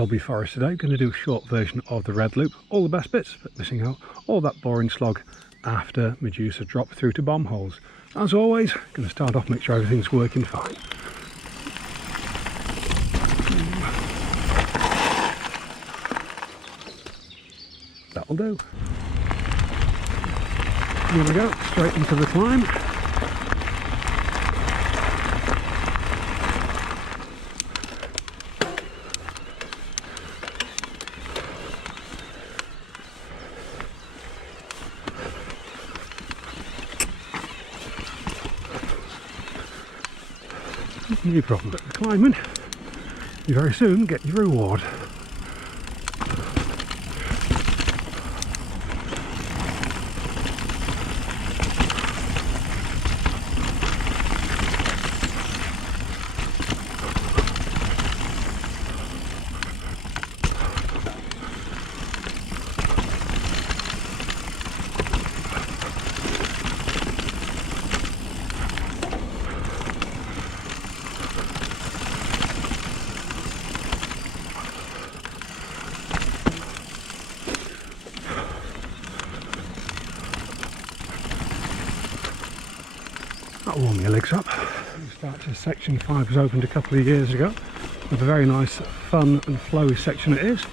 Dalby Forest today. Going to do a short version of the red loop, all the best bits, but missing out all that boring slog after Medusas Drop through to Bombholes. As always, going to start off, make sure everything's working fine. That'll do. Here we go, straight into the climb. No problem with the climbing, you very soon get your reward. That'll warm your legs up. Start to section 5 was opened a couple of years ago. With a very nice, fun and flowy section it is.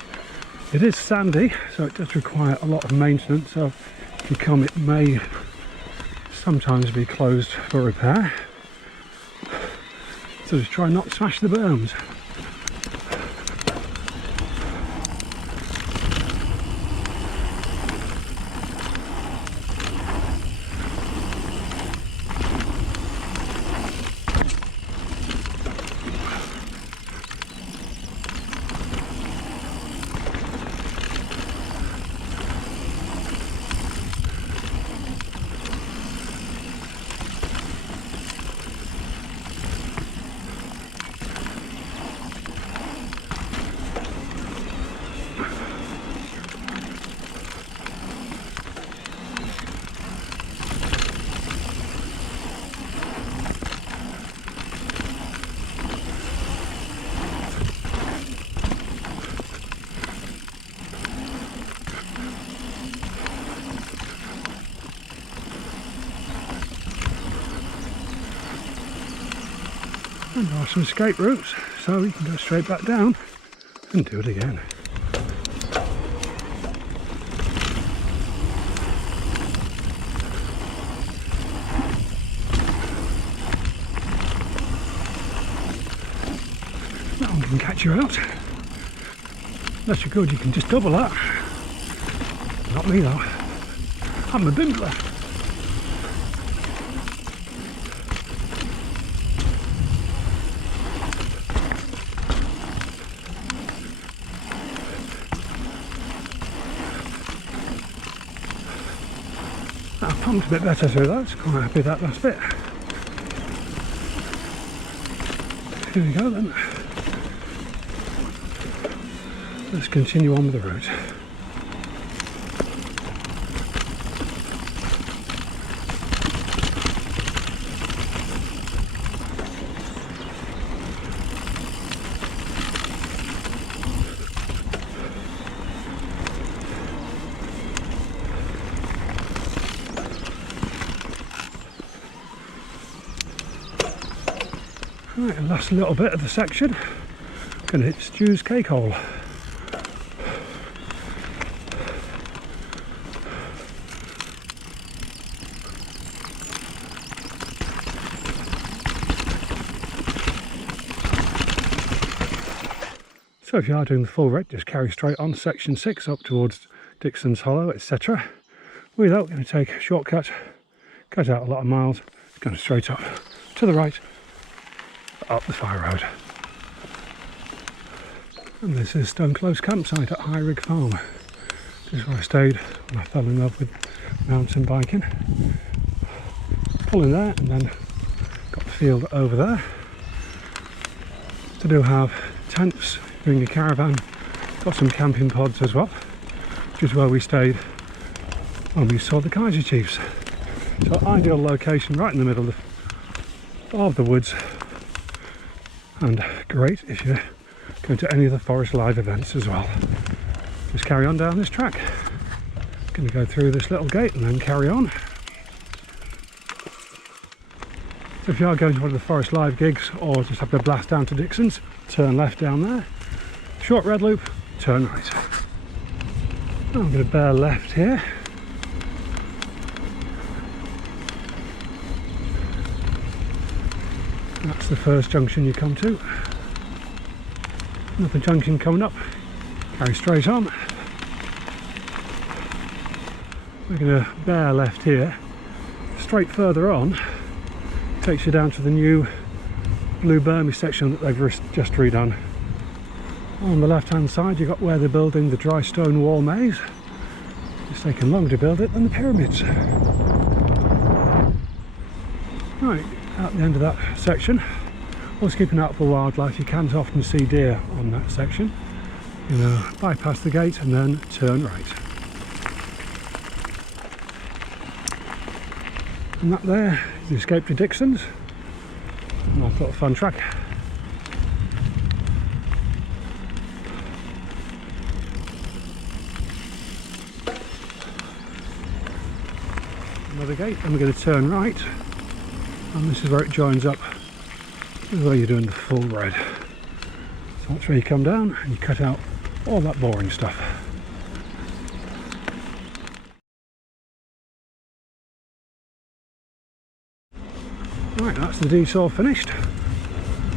It is sandy, so it does require a lot of maintenance, so if you come it may sometimes be closed for repair. So just try not to smash the berms. And there are some escape routes, so you can go straight back down and do it again. That one can catch you out. Unless you're good, you can just double that. Not me though. I'm a bimbler. That pumped a bit better through that, quite happy with that last bit. Here we go then. Let's continue on with the route. Right, last little bit of the section. Gonna hit Stu's cake hole. So if you are doing the full red, just carry straight on section 6 up towards Dixon's Hollow, etc. Without going to take a shortcut, cut out a lot of miles, going straight up to the right, up the fire road. And this is Stone Close campsite at High Rig Farm. This is where I stayed when I fell in love with mountain biking. Pulling there and then got the field over there. They do have tents doing a caravan, got some camping pods as well, which is where we stayed when we saw the Kaiser Chiefs. So ideal location right in the middle of the woods, and great if you're going to any of the Forest Live events as well. Just carry on down this track. Going to go through this little gate and then carry on. So if you are going to one of the Forest Live gigs or just have to blast down to Dixon's, turn left down there, short red loop, turn right. I'm going to bear left here. That's the first junction you come to. Another junction coming up, carry straight on. We're going to bear left here. Straight further on takes you down to the new blue bermy section that they've just redone. On the left hand side you've got where they're building the dry stone wall maze. It's taken longer to build it than the pyramids. Right, at the end of that section, always keeping out for wildlife, you can often see deer on that section. You know, bypass the gate and then turn right. And that there is the escape to Dixon's. Nice little fun track. Another gate, and we're going to turn right, and this is where it joins up. This is where you're doing the full red. So that's where you come down and you cut out all that boring stuff. Right, that's the detour finished.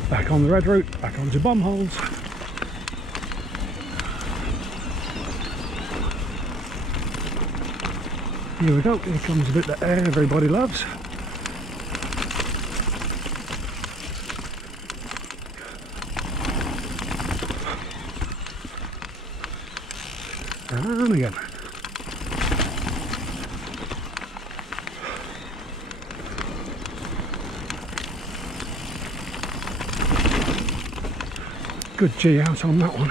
Back on the red route, back onto Bombholes. Here we go, here comes a bit that everybody loves. And again. Good G out on that one.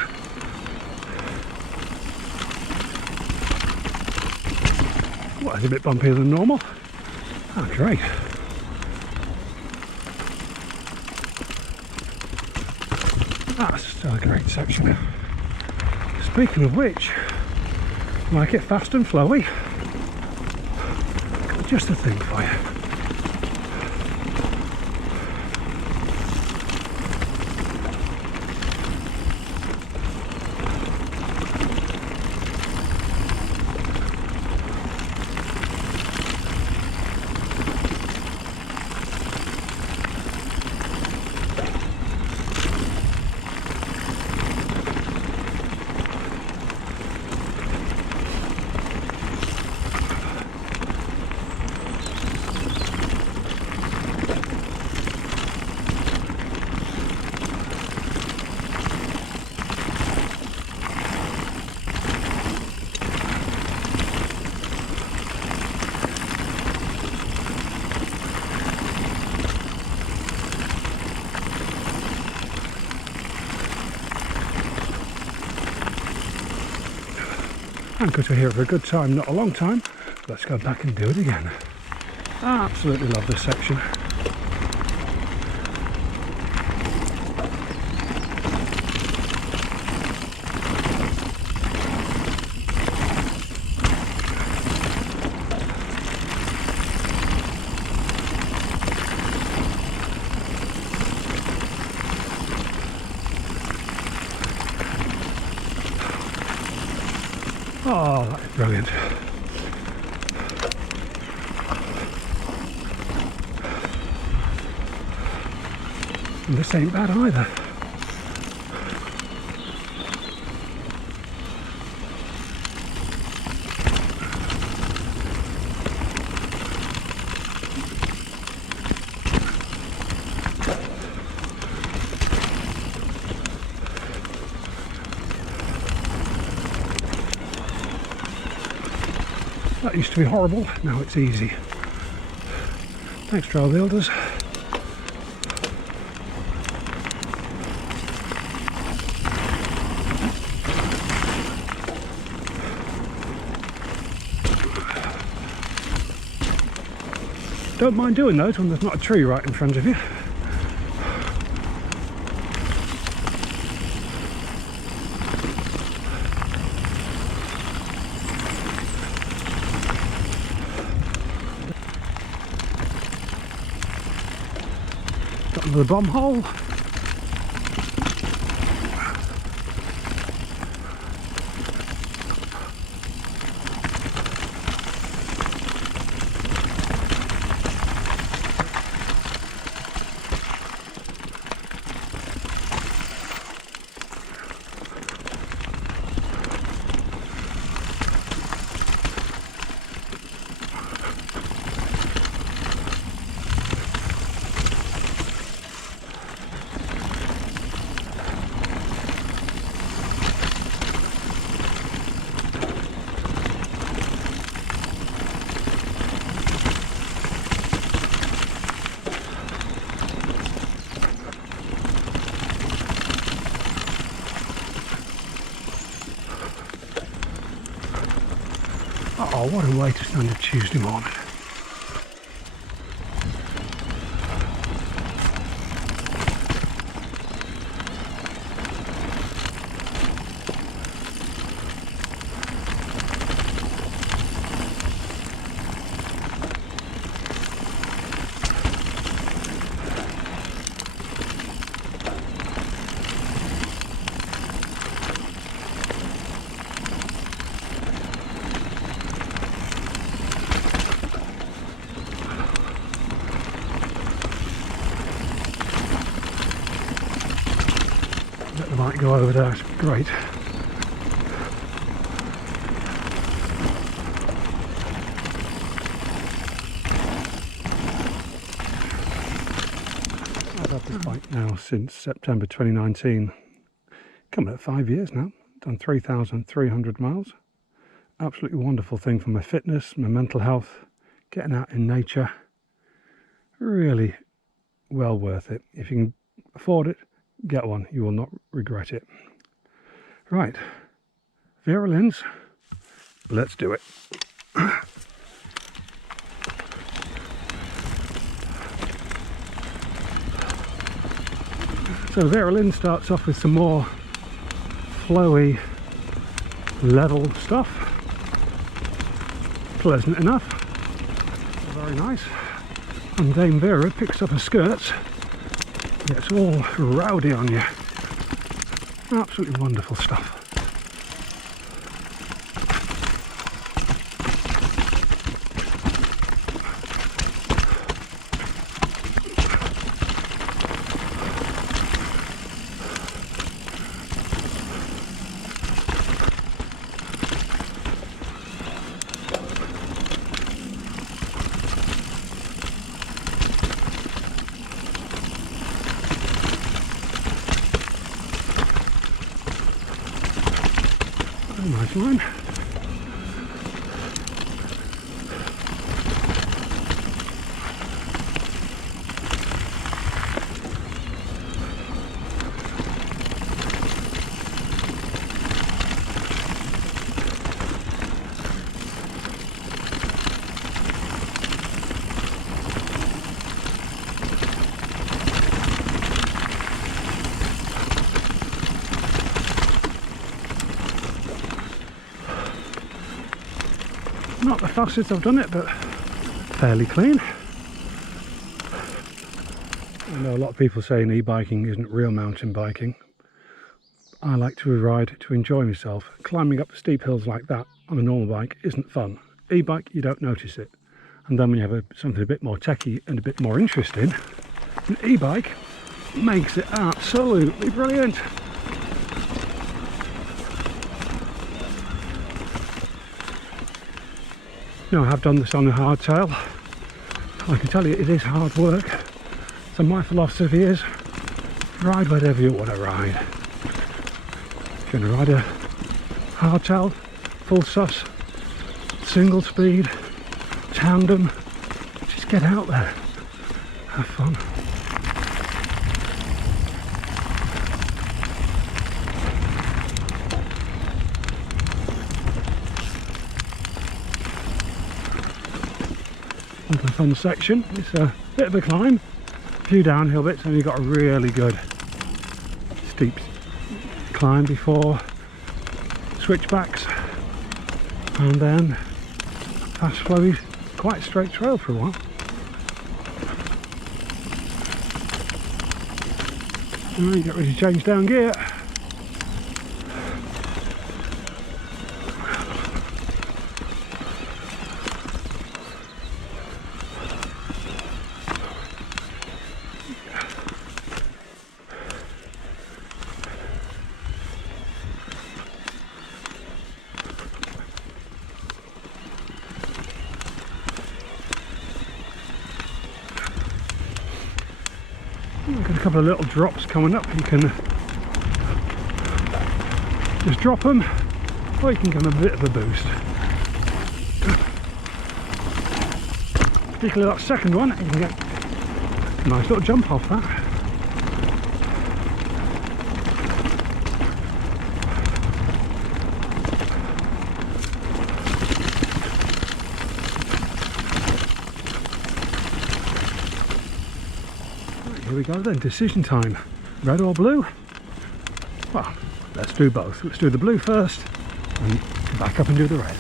Well, it's a bit bumpier than normal. Oh, great. That's still a great section. Speaking of which, like it fast and flowy, got just the thing for you. I'm good to here for a good time, not a long time. Let's go back and do it again. I absolutely love this section. Oh, that is brilliant. And this ain't bad either. That used to be horrible, now it's easy. Thanks, trail builders. Don't mind doing those when there's not a tree right in front of you. Got another bomb hole. Oh, what a way to spend a Tuesday morning. Might go over there, it's great. I've had this bike now since September 2019, coming at 5 years now, done 3,300 miles. Absolutely wonderful thing for my fitness, my mental health, getting out in nature. Really well worth it. If you can afford it, get one, you will not regret it. Right, Vera Lynn's, let's do it. So Vera Lynn starts off with some more flowy, level stuff. Pleasant enough, very nice. And Dame Vera picks up her skirts. It's all rowdy on you. Absolutely wonderful stuff. Nice line. Not the fastest I've done it, but fairly clean. I know a lot of people saying e-biking isn't real mountain biking. I like to ride to enjoy myself. Climbing up steep hills like that on a normal bike isn't fun. E-bike, you don't notice it. And then when you have something a bit more techy and a bit more interesting, an e-bike makes it absolutely brilliant. Now, I have done this on a hardtail. I can tell you it is hard work. So my philosophy is ride whatever you want to ride. If you're going to ride a hardtail, full sus, single speed, tandem, just get out there, have fun. Into the fun section. It's a bit of a climb, a few downhill bits, and you've got a really good steep climb before switchbacks, and then fast flowy, quite straight trail for a while. Alright, get ready to change down gear. Got a couple of little drops coming up. You can just drop them, or you can give them a bit of a boost. Particularly that second one, you can get a nice little jump off that. Here we go then, decision time. Red or blue? Well, let's do both. Let's do the blue first and back up and do the red.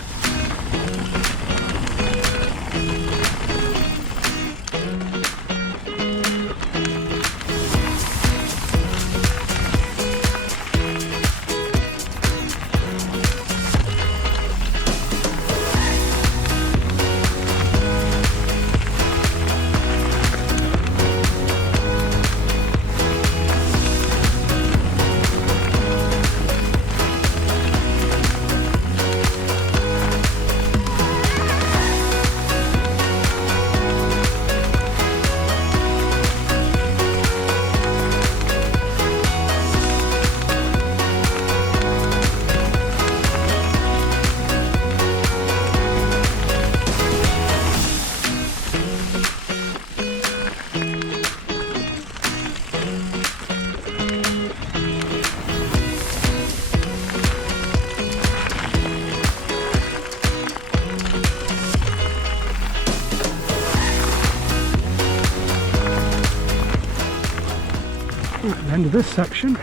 At the end of this section,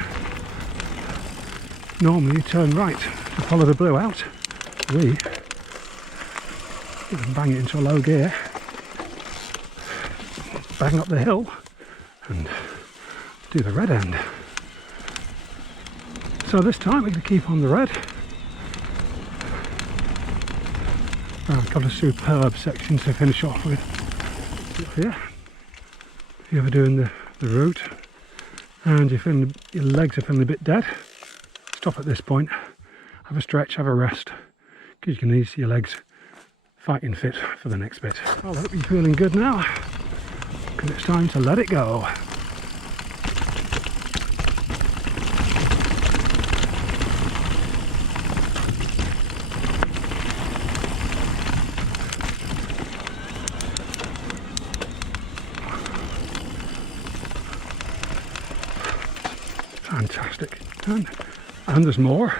normally you turn right to follow the blue out. We can bang it into a low gear, bang up the hill and do the red end. So this time we're going to keep on the red. A couple of superb sections to finish off with here. If you're ever doing the route and you're feeling, your legs are feeling a bit dead, stop at this point, have a stretch, have a rest, because you can ease your legs fighting fit for the next bit. Well, I hope you're feeling good now, because it's time to let it go. Fantastic. And there's more.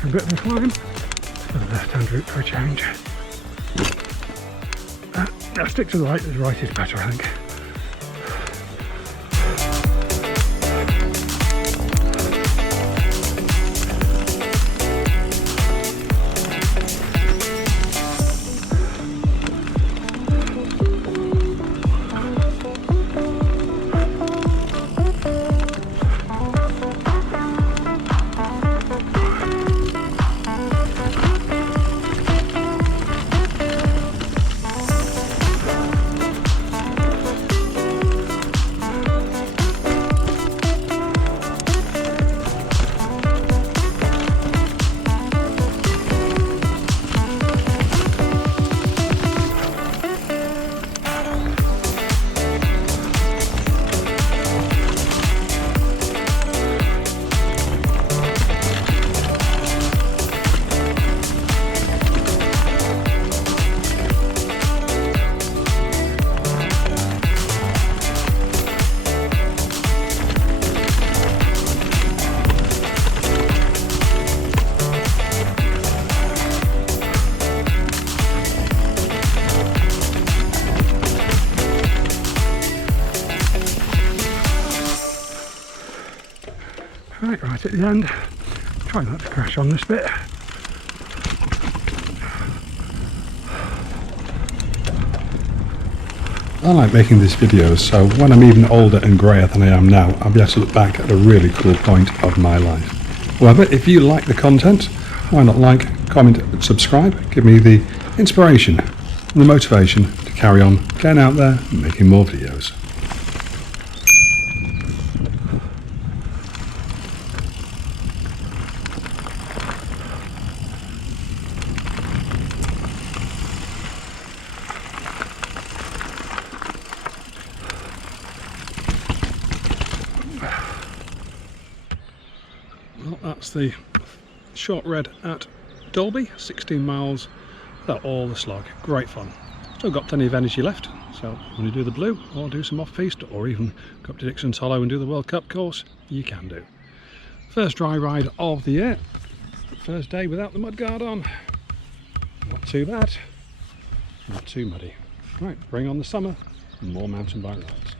A bit of a climb for the left-hand route for a change. I'll stick to the right, the right is better I think. right at the end. Try not to crash on this bit. I like making these videos, so when I'm even older and greyer than I am now, I'll be able to look back at a really cool point of my life. However, if you like the content, why not like, comment, and subscribe? Give me the inspiration and the motivation to carry on getting out there and making more videos. Well, that's the short red at Dalby, 16 miles, about all the slog. Great fun. Still got plenty of energy left, so when you do the blue or do some off-piste or even go up to Dixon's Hollow and do the World Cup course, you can do. First dry ride of the year, first day without the mudguard on. Not too bad, not too muddy. Right, bring on the summer, more mountain bike rides.